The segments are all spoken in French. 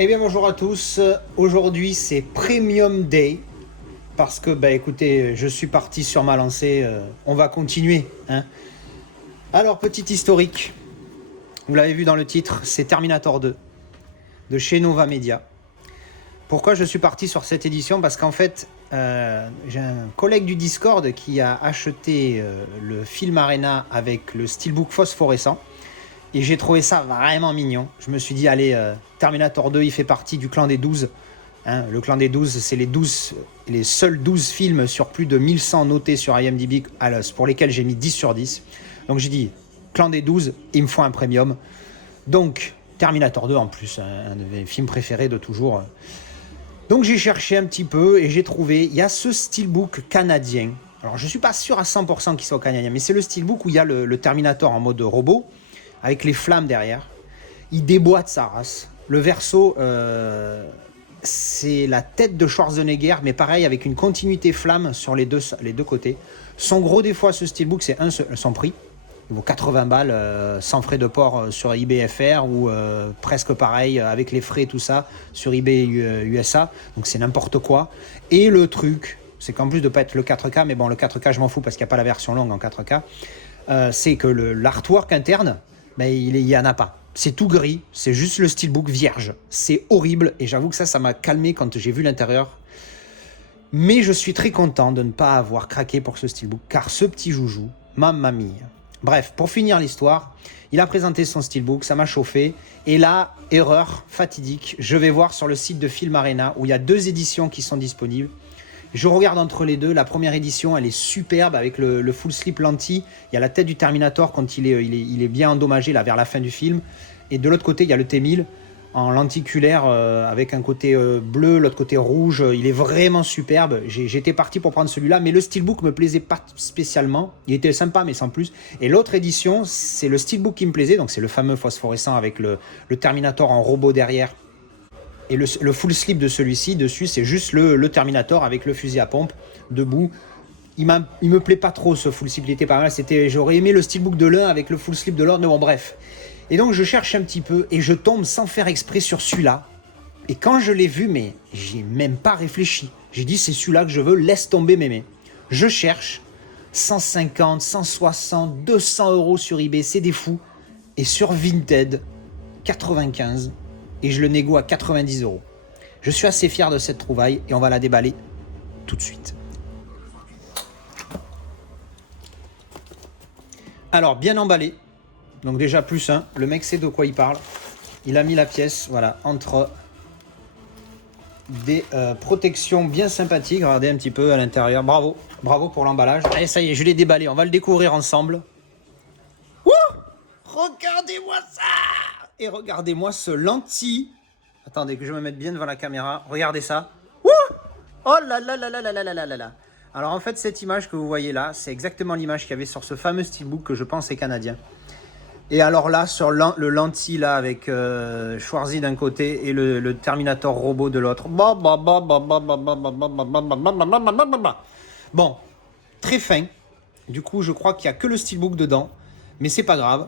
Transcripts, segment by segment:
Eh bien bonjour à tous, aujourd'hui c'est Premium Day parce que écoutez, je suis parti sur ma lancée, on va continuer, hein. Alors petit historique, vous l'avez vu dans le titre, c'est Terminator 2 de chez Nova Media. Pourquoi je suis parti sur cette édition? Parce qu'en fait j'ai un collègue du Discord qui a acheté le film Arena avec le steelbook phosphorescent. Et j'ai trouvé ça vraiment mignon. Je me suis dit, allez, Terminator 2, il fait partie du clan des 12. Hein, le clan des 12, c'est les seuls 12 films sur plus de 1100 notés sur IMDb pour lesquels j'ai mis 10 sur 10. Donc j'ai dit, clan des 12, il me faut un premium. Donc, Terminator 2 en plus, un de mes films préférés de toujours. Donc j'ai cherché un petit peu et j'ai trouvé, il y a ce steelbook canadien. Alors je ne suis pas sûr à 100% qu'il soit canadien, mais c'est le steelbook où il y a le Terminator en mode robot, avec les flammes derrière. Il déboîte sa race. Le verso, c'est la tête de Schwarzenegger, mais pareil, avec une continuité flamme sur les deux côtés. Son gros défaut à ce steelbook, c'est son prix. Il vaut 80 balles sans frais de port sur eBay FR ou presque pareil avec les frais tout ça sur eBay USA. Donc c'est n'importe quoi. Et le truc, c'est qu'en plus de ne pas être le 4K, mais bon, le 4K je m'en fous parce qu'il n'y a pas la version longue en 4K, c'est que l'artwork interne, il n'y en a pas. C'est tout gris, c'est juste le steelbook vierge. C'est horrible et j'avoue que ça m'a calmé quand j'ai vu l'intérieur. Mais je suis très content de ne pas avoir craqué pour ce steelbook, car ce petit joujou, mamma mia. Bref, pour finir l'histoire, il a présenté son steelbook, ça m'a chauffé. Et là, erreur fatidique, je vais voir sur le site de Film Arena où il y a 2 éditions qui sont disponibles. Je regarde entre les deux, la première édition, elle est superbe avec le full slip lentille. Il y a la tête du Terminator quand il est bien endommagé là, vers la fin du film. Et de l'autre côté, il y a le T-1000 en lenticulaire avec un côté bleu, l'autre côté rouge. Il est vraiment superbe. J'étais parti pour prendre celui-là, mais le steelbook me plaisait pas spécialement. Il était sympa, mais sans plus. Et l'autre édition, c'est le steelbook qui me plaisait. Donc c'est le fameux phosphorescent avec le Terminator en robot derrière. Et le full slip de celui-ci, dessus, c'est juste le Terminator avec le fusil à pompe debout. Il me plaît pas trop ce full slip, il était pas mal. J'aurais aimé le steelbook de l'un avec le full slip de l'autre, mais bon, bref. Et donc je cherche un petit peu et je tombe sans faire exprès sur celui-là. Et quand je l'ai vu, mais j'ai même pas réfléchi. J'ai dit c'est celui-là que je veux, laisse tomber mémé. Je cherche 150, 160, 200 euros sur eBay, c'est des fous. Et sur Vinted, 95. Et je le négo à 90 euros. Je suis assez fier de cette trouvaille et on va la déballer tout de suite. Alors, bien emballé. Donc déjà plus 1. Le mec sait de quoi il parle. Il a mis la pièce, voilà, entre des protections bien sympathiques. Regardez un petit peu à l'intérieur. Bravo. Bravo pour l'emballage. Allez, ça y est, je l'ai déballé. On va le découvrir ensemble. Ouh! Regardez-moi ça! Et regardez-moi ce lentille. Attendez que je me mette bien devant la caméra. Regardez ça. Ouh! Oh là là là là là là là là là. Alors en fait, cette image que vous voyez là, c'est exactement l'image qu'il y avait sur ce fameux steelbook que je pense est canadien. Et alors là, sur le lentille là avec Schwarzy d'un côté et le Terminator robot de l'autre. Bon, très fin. Du coup, je crois qu'il n'y a que le steelbook dedans. Mais c'est pas grave.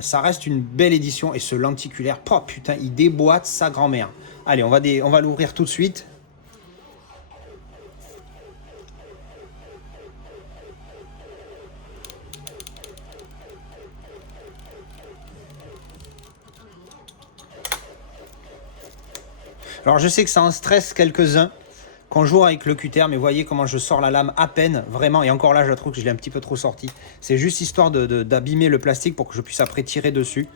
Ça reste une belle édition. Et ce lenticulaire, oh putain, il déboîte sa grand-mère. Allez, on va l'ouvrir tout de suite. Alors je sais que ça en stresse quelques-uns qu'on joue avec le cutter, mais voyez comment je sors la lame à peine, vraiment, et encore là je trouve que je l'ai un petit peu trop sorti. C'est juste histoire d'abîmer le plastique pour que je puisse après tirer dessus.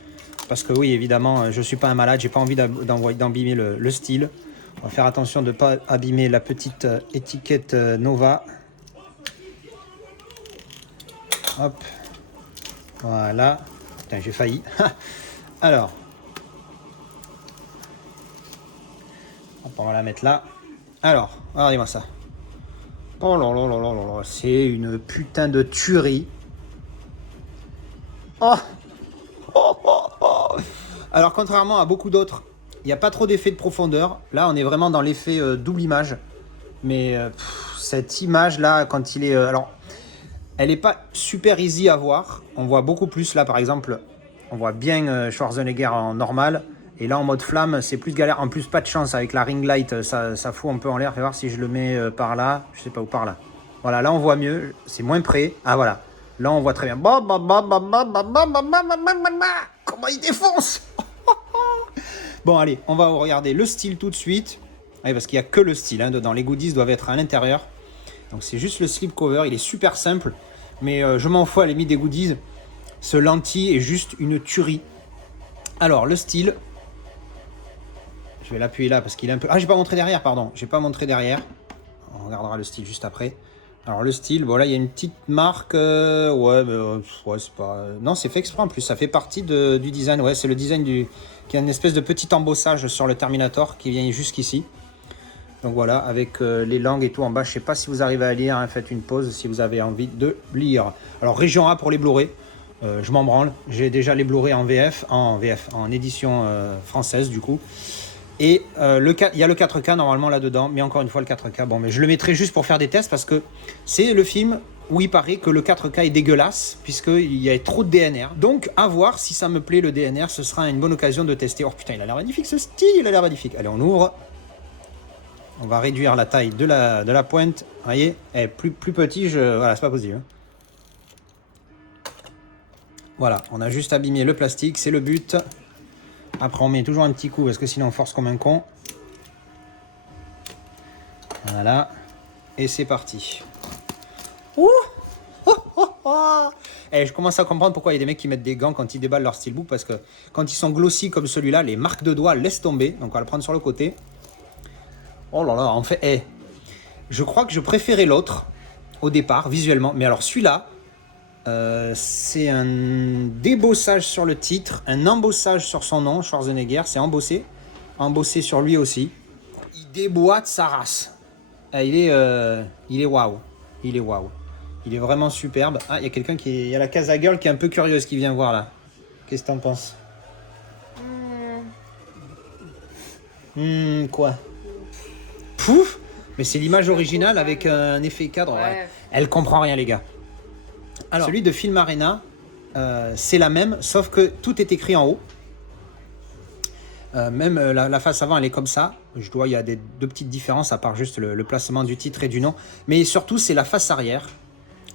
Parce que oui, évidemment, je suis pas un malade, j'ai pas envie d'abîmer le style. On va faire attention de ne pas abîmer la petite étiquette Nova. Hop, voilà. Putain, j'ai failli. Alors, hop, on va la mettre là. Alors, regardez-moi ça. Oh là là là là là là, c'est une putain de tuerie. Oh, oh, oh, oh. Alors, contrairement à beaucoup d'autres, il n'y a pas trop d'effet de profondeur. Là, on est vraiment dans l'effet double image. Mais cette image-là, quand il est... alors, elle n'est pas super easy à voir. On voit beaucoup plus, là, par exemple, on voit bien Schwarzenegger en normal. Et là, en mode flamme, c'est plus galère. En plus, pas de chance avec la ring light, ça fout un peu en l'air. Fais voir si je le mets par là. Je sais pas où, par là. Voilà, là, on voit mieux. C'est moins près. Ah, voilà. Là, on voit très bien. Comment il défonce. Bon, allez, on va regarder le style tout de suite. Allez, parce qu'il n'y a que le style hein, dedans. Les goodies doivent être à l'intérieur. Donc, c'est juste le slipcover. Il est super simple. Mais je m'en fous à la limite des goodies. Ce lentille est juste une tuerie. Alors, le style. Je vais l'appuyer là parce qu'il est un peu... Ah, j'ai pas montré derrière, pardon. J'ai pas montré derrière. On regardera le style juste après. Alors, le style, bon, là, il y a une petite marque. Ouais, c'est pas... Non, c'est fait exprès en plus. Ça fait partie du design. Ouais, c'est le design qui a une espèce de petit embossage sur le Terminator qui vient jusqu'ici. Donc voilà, avec les langues et tout en bas. Je sais pas si vous arrivez à lire. Hein, faites une pause si vous avez envie de lire. Alors, région A pour les Blu-ray. Je m'en branle. J'ai déjà les Blu-ray en VF, en édition française du coup. Et il y a le 4K normalement là-dedans, mais encore une fois le 4K, bon, mais je le mettrai juste pour faire des tests parce que c'est le film où il paraît que le 4K est dégueulasse puisqu'il y a trop de DNR. Donc à voir si ça me plaît le DNR, ce sera une bonne occasion de tester. Oh putain, il a l'air magnifique ce style, il a l'air magnifique. Allez, on ouvre. On va réduire la taille de la pointe. Vous voyez, plus petit, voilà, c'est pas possible. Voilà, on a juste abîmé le plastique, c'est le but. Après, on met toujours un petit coup parce que sinon on force comme un con. Voilà. Et c'est parti. Ouh oh, oh, oh. Et je commence à comprendre pourquoi il y a des mecs qui mettent des gants quand ils déballent leur steelbook. Parce que quand ils sont glossy comme celui-là, les marques de doigts laissent tomber. Donc on va le prendre sur le côté. Oh là là, en fait, je crois que je préférais l'autre au départ, visuellement. Mais alors celui-là, c'est un débossage sur le titre, un embossage sur son nom, Schwarzenegger, c'est embossé sur lui aussi. Il déboîte sa race. Il est waouh, il est waouh, il est vraiment superbe. Ah, il y a quelqu'un il y a la Casa Girl qui est un peu curieuse qui vient voir là. Qu'est-ce que t'en penses? Quoi? Pouf! Mais c'est l'image originale avec un effet cadre. Ouais. Elle comprend rien les gars. Alors, celui de Film Arena, c'est la même, sauf que tout est écrit en haut. Même la face avant, elle est comme ça. Il y a deux petites différences, à part juste le placement du titre et du nom. Mais surtout, c'est la face arrière.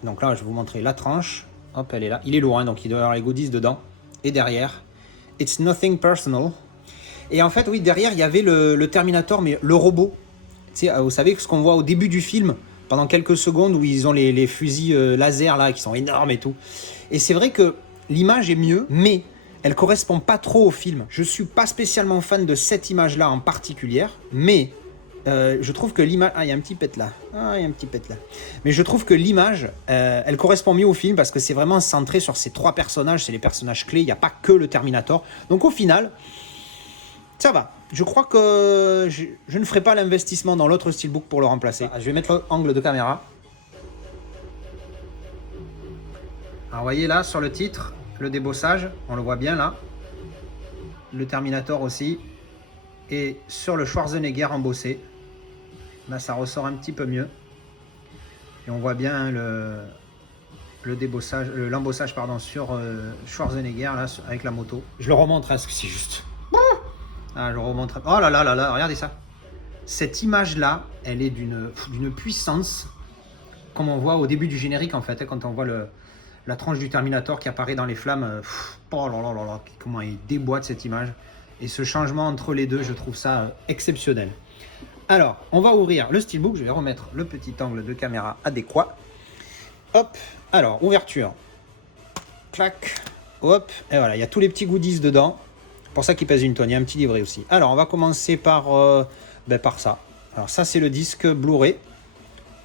Donc là, je vais vous montrer la tranche. Hop, elle est là. Il est lourd, hein, donc il doit y avoir les goodies dedans. Et derrière, it's nothing personal. Et en fait, oui, derrière, il y avait le Terminator, mais le robot. Tu sais, vous savez ce qu'on voit au début du film pendant quelques secondes où ils ont les fusils laser là qui sont énormes et tout. Et c'est vrai que l'image est mieux, mais elle correspond pas trop au film. Je suis pas spécialement fan de cette image là en particulier, mais je trouve que l'image... Ah, il y a un petit pet là. Ah, il y a un petit pet là. Mais je trouve que l'image, elle correspond mieux au film parce que c'est vraiment centré sur ces trois personnages, c'est les personnages clés, il n'y a pas que le Terminator. Donc au final, ça va. Je crois que je ne ferai pas l'investissement dans l'autre steelbook pour le remplacer. Je vais mettre l'angle de caméra. Alors, vous voyez là, sur le titre, le débossage, on le voit bien là. Le Terminator aussi. Et sur le Schwarzenegger embossé. Là, ça ressort un petit peu mieux. Et on voit bien le débossage, l'embossage pardon, sur Schwarzenegger là, avec la moto. Je le remonte, est-ce que c'est juste... Ah, je remonte. Oh là là là là, regardez ça. Cette image-là, elle est d'une puissance, comme on voit au début du générique en fait, hein, quand on voit la tranche du Terminator qui apparaît dans les flammes. Oh là là là là, comment il déboîte cette image. Et ce changement entre les deux, je trouve ça exceptionnel. Alors, on va ouvrir le steelbook. Je vais remettre le petit angle de caméra adéquat. Hop, alors, ouverture. Clac, hop, et voilà, il y a tous les petits goodies dedans. Pour ça qu'il pèse une tonne, il y a un petit livret aussi. Alors, on va commencer par ça. Alors, ça, c'est le disque Blu-ray.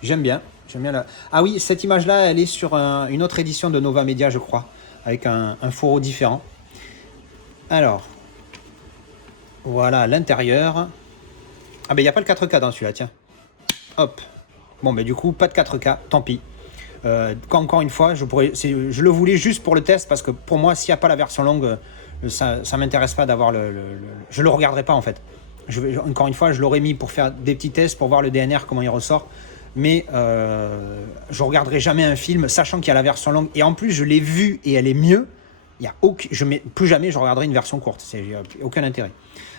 J'aime bien. Ah oui, cette image-là, elle est sur une autre édition de Nova Media, je crois, avec un fourreau différent. Alors, voilà l'intérieur. Ah ben, il n'y a pas le 4K dans celui-là, tiens. Hop. Bon, ben du coup, pas de 4K, tant pis. Encore une fois, je le voulais juste pour le test, parce que pour moi, s'il n'y a pas la version longue... ça m'intéresse pas d'avoir je le regarderai pas en fait. Encore une fois, je l'aurais mis pour faire des petits tests pour voir le DNR comment il ressort, mais je regarderai jamais un film sachant qu'il y a la version longue. Et en plus, je l'ai vu et elle est mieux. Plus jamais je regarderai une version courte, c'est aucun intérêt.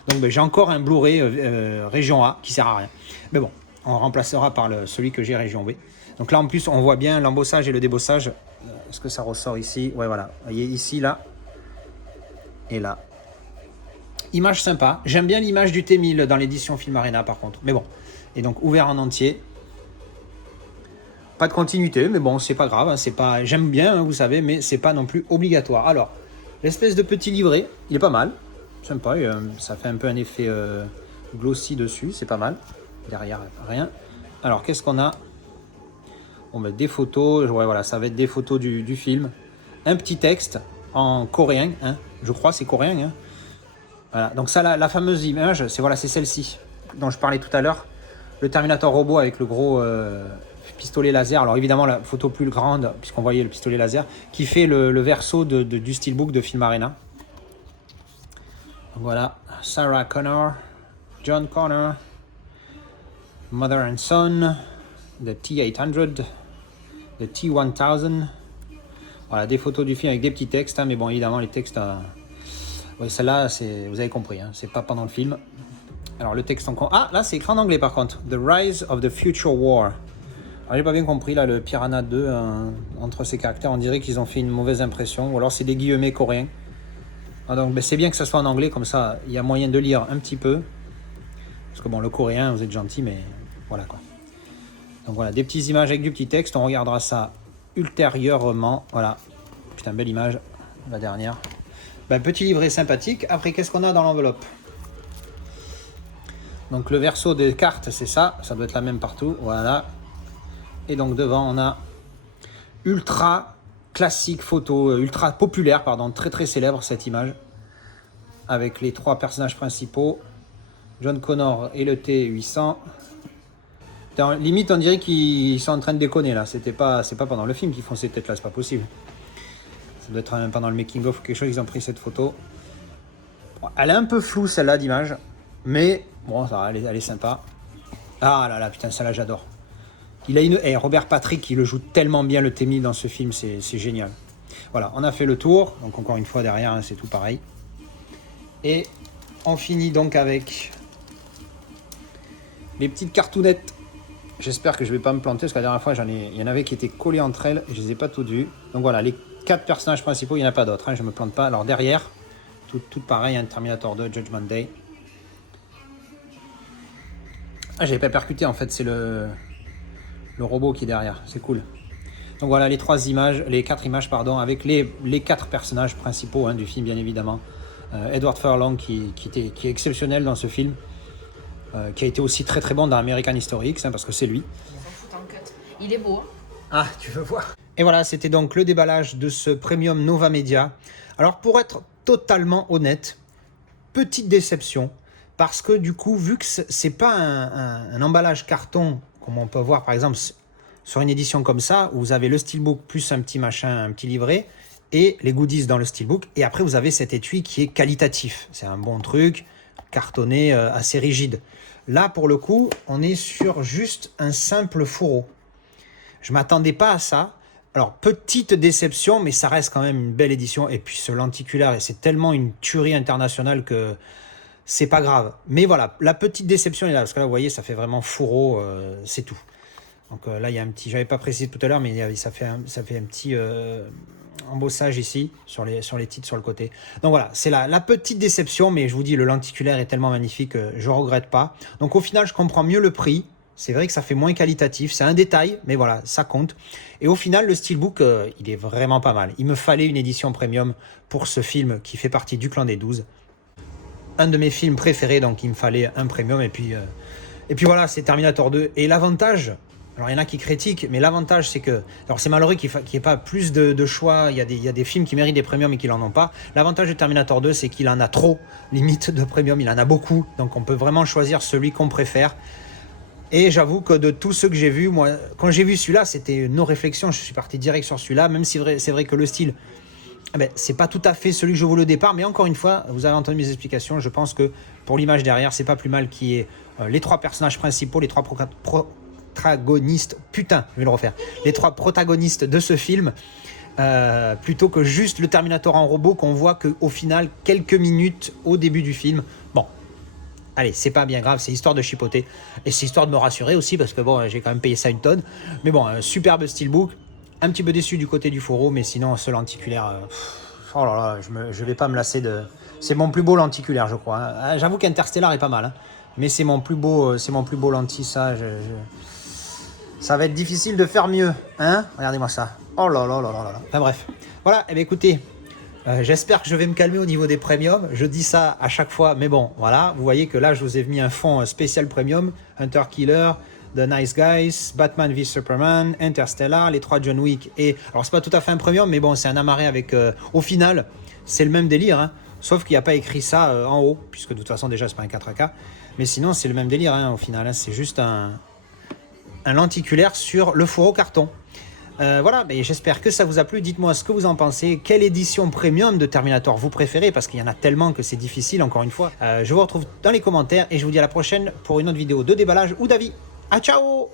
Donc j'ai encore un Blu-ray région A qui sert à rien. Mais bon, on remplacera par celui que j'ai région B. Donc là en plus on voit bien l'embossage et le débossage. Est-ce que ça ressort ici? Ouais, voilà. Vous voyez ici, là et là. Image sympa. J'aime bien l'image du T1000 dans l'édition Filmarena par contre. Mais bon. Et donc ouvert en entier. Pas de continuité, mais bon, c'est pas grave. Hein, c'est pas... J'aime bien, hein, vous savez, mais c'est pas non plus obligatoire. Alors, l'espèce de petit livret, il est pas mal. Sympa. Ça fait un peu un effet glossy dessus. C'est pas mal. Derrière, rien. Alors, qu'est-ce qu'on a? Bon, ben, des photos. Ouais, voilà, ça va être des photos du film. Un petit texte en coréen. Hein, je crois c'est coréen. Hein. Voilà. Donc ça, la fameuse image, c'est celle-ci dont je parlais tout à l'heure. Le Terminator robot avec le gros... pistolet laser, alors évidemment la photo plus grande puisqu'on voyait le pistolet laser qui fait le verso du steelbook de Filmarena. Voilà, Sarah Connor, John Connor, Mother and Son, the T800, the T1000. Voilà, des photos du film avec des petits textes, hein, mais bon évidemment les textes, ouais, celle-là vous avez compris, hein, c'est pas pendant le film. Alors le texte encore, ah là c'est écrit en anglais par contre, The Rise of the Future War. Alors, j'ai pas bien compris, là, le Piranha 2, entre ces caractères, on dirait qu'ils ont fait une mauvaise impression, ou alors c'est des guillemets coréens. Ah, donc ben, c'est bien que ça soit en anglais, comme ça, il y a moyen de lire un petit peu. Parce que bon, le coréen, vous êtes gentil, mais voilà quoi. Donc voilà, des petites images avec du petit texte, on regardera ça ultérieurement. Voilà, putain, belle image, la dernière. Ben, petit livret sympathique. Après, qu'est-ce qu'on a dans l'enveloppe? Donc le verso des cartes, c'est ça doit être la même partout, voilà. Et donc devant on a ultra classique photo, ultra populaire, pardon, très très célèbre cette image. Avec les trois personnages principaux, John Connor et le T800. Limite on dirait qu'ils sont en train de déconner là, c'est pas pendant le film qu'ils font ces têtes là, c'est pas possible. Ça doit être pendant le making of ou quelque chose qu'ils ont pris cette photo. Bon, elle est un peu floue celle-là d'image, mais bon ça, elle est sympa. Ah là là, putain celle-là j'adore. Il a Robert Patrick, il le joue tellement bien le T1000 dans ce film, c'est génial. Voilà, on a fait le tour, donc encore une fois derrière, hein, c'est tout pareil. Et on finit donc avec les petites cartounettes. J'espère que je ne vais pas me planter, parce que la dernière fois, il y en avait qui étaient collées entre elles, et je ne les ai pas toutes vues. Donc voilà, les 4 personnages principaux, il n'y en a pas d'autres, hein, je ne me plante pas. Alors derrière, tout pareil, hein, Terminator 2, Judgment Day. Ah, j'avais pas percuté en fait, c'est le robot qui est derrière, c'est cool. Donc voilà les 4 images pardon, avec les 4 personnages principaux hein, du film bien évidemment. Edward Furlong qui est exceptionnel dans ce film, qui a été aussi très très bon dans American History X, hein, parce que c'est lui. Il est beau. Hein. Ah, tu veux voir? Et voilà, c'était donc le déballage de ce Premium Nova Media. Alors pour être totalement honnête, petite déception, parce que du coup, vu que c'est pas un emballage carton, comme on peut voir par exemple sur une édition comme ça, où vous avez le steelbook plus un petit machin, un petit livret, et les goodies dans le steelbook, et après vous avez cet étui qui est qualitatif. C'est un bon truc, cartonné, assez rigide. Là, pour le coup, on est sur juste un simple fourreau. Je ne m'attendais pas à ça. Alors, petite déception, mais ça reste quand même une belle édition. Et puis, ce lenticulaire, et c'est tellement une tuerie internationale que c'est pas grave. Mais voilà, la petite déception est là. Parce que là, vous voyez, ça fait vraiment fourreau, c'est tout. Donc là, il y a un petit... J'avais pas précisé tout à l'heure, mais ça fait un petit embossage ici, sur les titres, sur le côté. Donc voilà, c'est la petite déception, mais je vous dis, le lenticulaire est tellement magnifique, je regrette pas. Donc au final, je comprends mieux le prix. C'est vrai que ça fait moins qualitatif, c'est un détail, mais voilà, ça compte. Et au final, le steelbook, il est vraiment pas mal. Il me fallait une édition premium pour ce film qui fait partie du Clan des 12. Un de mes films préférés, donc il me fallait un premium. Et puis voilà, c'est Terminator 2. Et l'avantage, alors il y en a qui critiquent, mais l'avantage c'est que... Alors c'est malheureux qu'il n'y ait pas plus de choix, il y a des films qui méritent des premiums et qui n'en ont pas. L'avantage de Terminator 2, c'est qu'il en a trop, limite, de premium, il en a beaucoup. Donc on peut vraiment choisir celui qu'on préfère. Et j'avoue que de tous ceux que j'ai vus, moi, quand j'ai vu celui-là, c'était nos réflexions. Je suis parti direct sur celui-là, même si c'est vrai que le style, c'est pas tout à fait celui que je voulais au départ. Mais encore une fois, vous avez entendu mes explications. Je pense que pour l'image derrière, c'est pas plus mal qu'il y ait les 3 personnages principaux, les 3 protagonistes. Putain, je vais le refaire. Les 3 protagonistes de ce film. plutôt que juste le Terminator en robot qu'on voit qu'au final, quelques minutes au début du film. Bon, allez, c'est pas bien grave, c'est histoire de chipoter. Et c'est histoire de me rassurer aussi, parce que bon, j'ai quand même payé ça une tonne. Mais bon, superbe steelbook. Un petit peu déçu du côté du fourreau, mais sinon, ce lenticulaire... oh là là, je vais pas me lasser de... C'est mon plus beau lenticulaire, je crois. Hein. J'avoue qu'Interstellar est pas mal, hein. Mais c'est mon plus beau lenti, ça. Ça va être difficile de faire mieux, hein. Regardez-moi ça. Oh là là là là là. Enfin bref. Voilà, et bien écoutez, j'espère que je vais me calmer au niveau des premiums. Je dis ça à chaque fois, mais bon, voilà. Vous voyez que là, je vous ai mis un fond spécial premium. Hunter Killer, The Nice Guys, Batman v Superman, Interstellar, les 3 John Wick. Et alors, c'est pas tout à fait un premium, mais bon, c'est un amarré avec... au final, c'est le même délire, hein. Sauf qu'il n'y a pas écrit ça en haut, puisque de toute façon, déjà, c'est pas un 4K. Mais sinon, c'est le même délire, hein, au final. Hein. C'est juste un lenticulaire sur le fourreau carton. Voilà, mais j'espère que ça vous a plu. Dites-moi ce que vous en pensez. Quelle édition premium de Terminator vous préférez? Parce qu'il y en a tellement que c'est difficile, encore une fois. Je vous retrouve dans les commentaires et je vous dis à la prochaine pour une autre vidéo de déballage ou d'avis. Ah, ciao!